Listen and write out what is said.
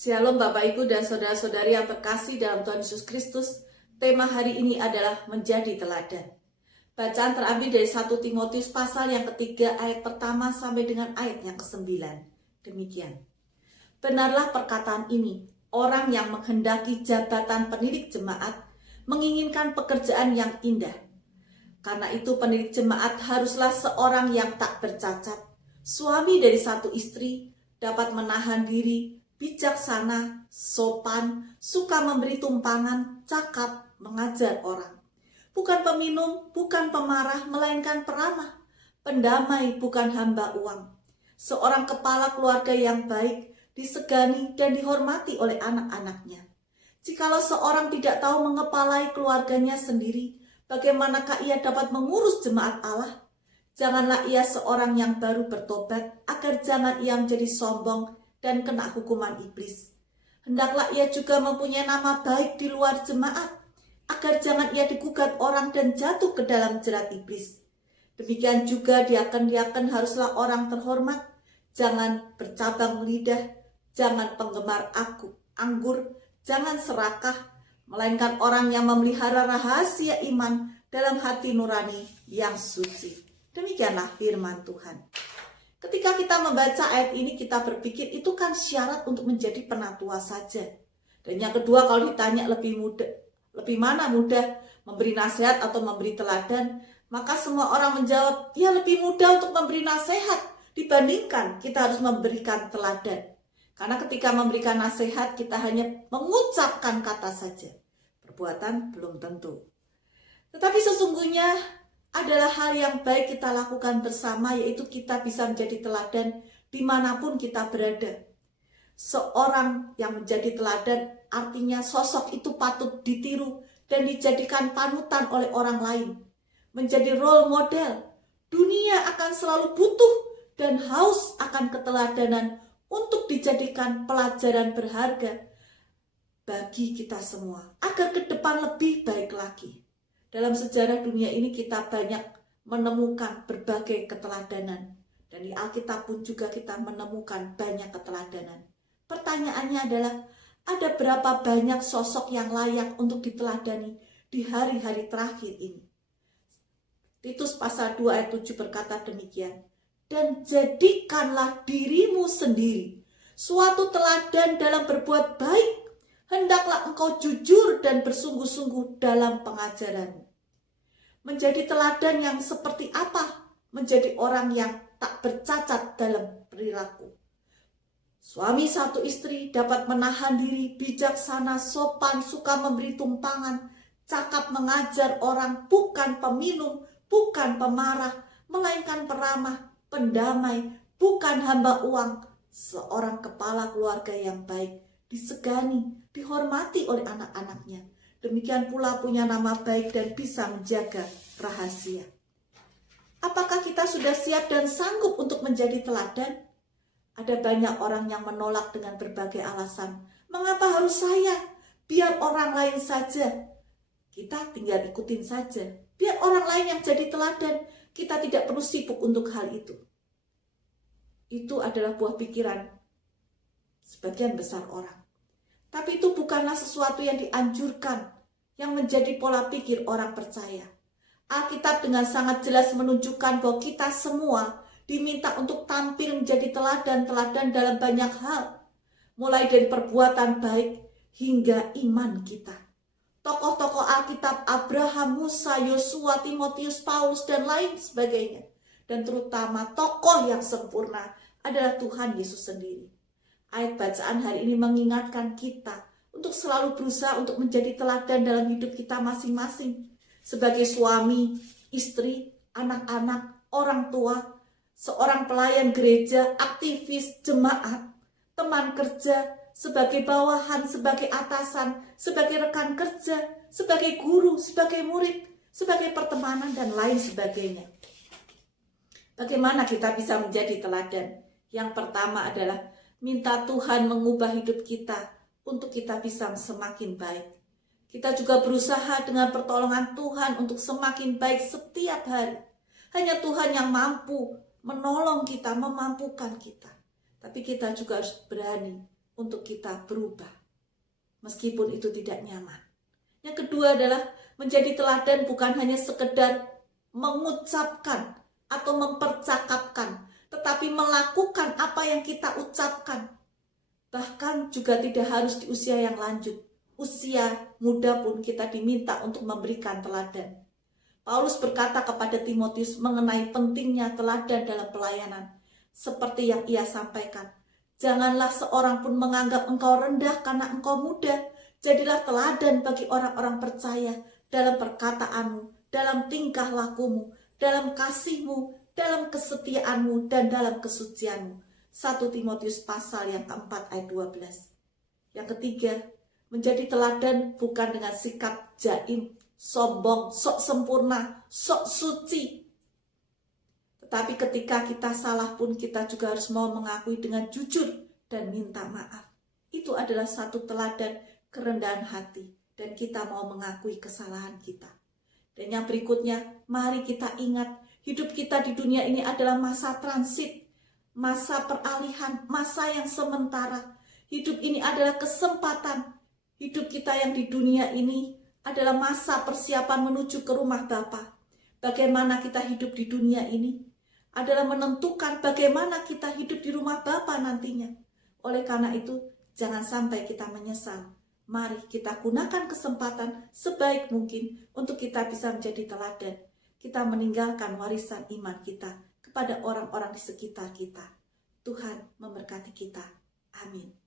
Shalom Bapak Ibu dan Saudara-saudari yang terkasih dalam Tuhan Yesus Kristus. Tema hari ini adalah menjadi teladan. Bacaan terambil dari 1 Timotius pasal yang ketiga ayat pertama sampai dengan ayat yang ke-9. Demikian. Benarlah perkataan ini, orang yang menghendaki jabatan pendidik jemaat menginginkan pekerjaan yang indah. Karena itu pendidik jemaat haruslah seorang yang tak bercacat, suami dari satu istri, dapat menahan diri, bijaksana, sopan, suka memberi tumpangan, cakap, mengajar orang. Bukan peminum, bukan pemarah, melainkan peramah, pendamai, bukan hamba uang. Seorang kepala keluarga yang baik, disegani dan dihormati oleh anak-anaknya. Jikalau seorang tidak tahu mengepalai keluarganya sendiri, bagaimanakah ia dapat mengurus jemaat Allah? Janganlah ia seorang yang baru bertobat, agar jangan ia menjadi sombong dan kena hukuman iblis. Hendaklah ia juga mempunyai nama baik di luar jemaat, agar jangan ia digugat orang dan jatuh ke dalam jerat iblis. Demikian juga diaken-diaken haruslah orang terhormat, jangan bercabang lidah, jangan penggemar anggur, jangan serakah, melainkan orang yang memelihara rahasia iman dalam hati nurani yang suci. Demikianlah firman Tuhan. Ketika kita membaca ayat ini, kita berpikir itu kan syarat untuk menjadi penatua saja. Dan yang kedua, kalau ditanya lebih mana mudah memberi nasihat atau memberi teladan, maka semua orang menjawab, ya lebih mudah untuk memberi nasihat dibandingkan kita harus memberikan teladan. Karena ketika memberikan nasihat, kita hanya mengucapkan kata saja. Perbuatan belum tentu. Tetapi sesungguhnya adalah hal yang baik kita lakukan bersama, yaitu kita bisa menjadi teladan dimanapun kita berada. Seorang yang menjadi teladan artinya sosok itu patut ditiru dan dijadikan panutan oleh orang lain. Menjadi role model. Dunia akan selalu butuh dan haus akan keteladanan untuk dijadikan pelajaran berharga bagi kita semua, agar ke depan lebih baik lagi. Dalam sejarah dunia ini kita banyak menemukan berbagai keteladanan. Dan di Alkitab pun juga kita menemukan banyak keteladanan. Pertanyaannya adalah, ada berapa banyak sosok yang layak untuk diteladani di hari-hari terakhir ini? Titus pasal 2 ayat 7 berkata demikian. Dan jadikanlah dirimu sendiri suatu teladan dalam berbuat baik. Hendaklah engkau jujur dan bersungguh-sungguh dalam pengajaran. Menjadi teladan yang seperti apa? Menjadi orang yang tak bercacat dalam perilaku. Suami satu istri dapat menahan diri, bijaksana, sopan, suka memberi tumpangan, cakap mengajar orang, bukan peminum, bukan pemarah, melainkan peramah, pendamai, bukan hamba uang. Seorang kepala keluarga yang baik, disegani, dihormati oleh anak-anaknya. Demikian pula punya nama baik dan bisa menjaga rahasia. Apakah kita sudah siap dan sanggup untuk menjadi teladan? Ada banyak orang yang menolak dengan berbagai alasan. Mengapa harus saya? Biar orang lain saja. Kita tinggal ikutin saja. Biar orang lain yang jadi teladan. Kita tidak perlu sibuk untuk hal itu. Itu adalah buah pikiran sebagian besar orang. Tapi itu bukanlah sesuatu yang dianjurkan, yang menjadi pola pikir orang percaya. Alkitab dengan sangat jelas menunjukkan bahwa kita semua diminta untuk tampil menjadi teladan-teladan dalam banyak hal. Mulai dari perbuatan baik hingga iman kita. Tokoh-tokoh Alkitab Abraham, Musa, Yosua, Timotius, Paulus, dan lain sebagainya. Dan terutama tokoh yang sempurna adalah Tuhan Yesus sendiri. Ayat bacaan hari ini mengingatkan kita untuk selalu berusaha untuk menjadi teladan dalam hidup kita masing-masing. Sebagai suami, istri, anak-anak, orang tua, seorang pelayan gereja, aktivis, jemaat, teman kerja, sebagai bawahan, sebagai atasan, sebagai rekan kerja, sebagai guru, sebagai murid, sebagai pertemanan, dan lain sebagainya. Bagaimana kita bisa menjadi teladan? Yang pertama adalah minta Tuhan mengubah hidup kita untuk kita bisa semakin baik. Kita juga berusaha dengan pertolongan Tuhan untuk semakin baik setiap hari. Hanya Tuhan yang mampu menolong kita, memampukan kita. Tapi kita juga harus berani untuk kita berubah, meskipun itu tidak nyaman. Yang kedua adalah menjadi teladan bukan hanya sekedar mengucapkan atau mempercakapkan, tetapi melakukan apa yang kita ucapkan. Bahkan juga tidak harus di usia yang lanjut. Usia muda pun kita diminta untuk memberikan teladan. Paulus berkata kepada Timotius mengenai pentingnya teladan dalam pelayanan. Seperti yang ia sampaikan, janganlah seorang pun menganggap engkau rendah karena engkau muda. Jadilah teladan bagi orang-orang percaya dalam perkataanmu, dalam tingkah lakumu, dalam kasihmu, dalam kesetiaanmu, dan dalam kesucianmu. 1 Timotius pasal yang keempat ayat 12. Yang ketiga, menjadi teladan bukan dengan sikap jaim, sombong, sok sempurna, sok suci. Tetapi ketika kita salah pun kita juga harus mau mengakui dengan jujur dan minta maaf. Itu adalah satu teladan kerendahan hati dan kita mau mengakui kesalahan kita. Dan yang berikutnya, mari kita ingat hidup kita di dunia ini adalah masa transit, masa peralihan, masa yang sementara. Hidup ini adalah kesempatan. Hidup kita yang di dunia ini adalah masa persiapan menuju ke rumah Bapa. Bagaimana kita hidup di dunia ini adalah menentukan bagaimana kita hidup di rumah Bapa nantinya. Oleh karena itu, jangan sampai kita menyesal. Mari kita gunakan kesempatan sebaik mungkin untuk kita bisa menjadi teladan. Kita meninggalkan warisan iman kita kepada orang-orang di sekitar kita. Tuhan memberkati kita. Amin.